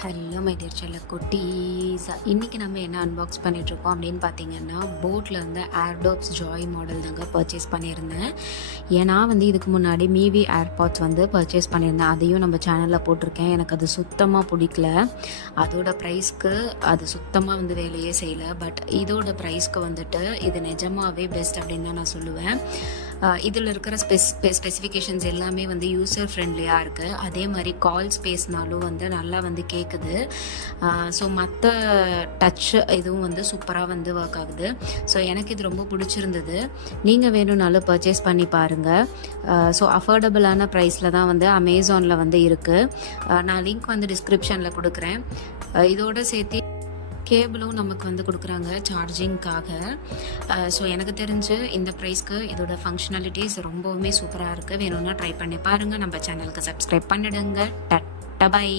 Hello my dear செல்ல குட்டீஸ், இன்றைக்கி நம்ம என்ன அன்பாக்ஸ் பண்ணிகிட்ருக்கோம் அப்படின்னு பார்த்தீங்கன்னா, போட்டில் வந்து ஏர்டோப்ஸ் ஜாய் மாடல் தாங்க பர்ச்சேஸ் பண்ணியிருந்தேன். ஏன்னா வந்து இதுக்கு முன்னாடி மீவி ஏர்பாட்ஸ் வந்து பர்ச்சேஸ் பண்ணியிருந்தேன். அதையும் நம்ம சேனலில் போட்டிருக்கேன். எனக்கு அது சுத்தமாக பிடிக்கல. அதோட ப்ரைஸ்க்கு அது சுத்தமாக வந்து வேலையே செய்யலை. பட் இதோட ப்ரைஸ்க்கு வந்துட்டு இது நிஜமாகவே பெஸ்ட் அப்படின்னு தான் நான் சொல்லுவேன். இதில் இருக்கிற ஸ்பெசிஃபிகேஷன்ஸ் எல்லாமே வந்து யூசர் ஃப்ரெண்ட்லியாக இருக்குது. அதே மாதிரி கால் ஸ்பேஸ்னாலும் வந்து நல்லா வந்து கேட்குது. ஸோ மற்ற டச் இதுவும் வந்து சூப்பராக வந்து ஒர்க் ஆகுது. ஸோ எனக்கு இது ரொம்ப பிடிச்சிருந்தது. நீங்கள் வேணும்னாலும் பர்ச்சேஸ் பண்ணி பாருங்கள். ஸோ அஃபோர்டபுளான ப்ரைஸில் தான் வந்து அமேசானில் வந்து இருக்குது. நான் லிங்க் வந்து டிஸ்கிரிப்ஷனில் கொடுக்குறேன். இதோட சேர்த்து கேபிளும் நமக்கு வந்து கொடுக்குறாங்க சார்ஜிங்காக. ஸோ எனக்கு தெரிஞ்சு இந்த ப்ரைஸ்க்கு இதோட ஃபங்க்ஷனாலிட்டிஸ் ரொம்பவுமே சூப்பராக இருக்குது. வேணும்னா ட்ரை பண்ணி பாருங்கள். நம்ம சேனலுக்கு சப்ஸ்கிரைப் பண்ணிடுங்க. Ta-ta by.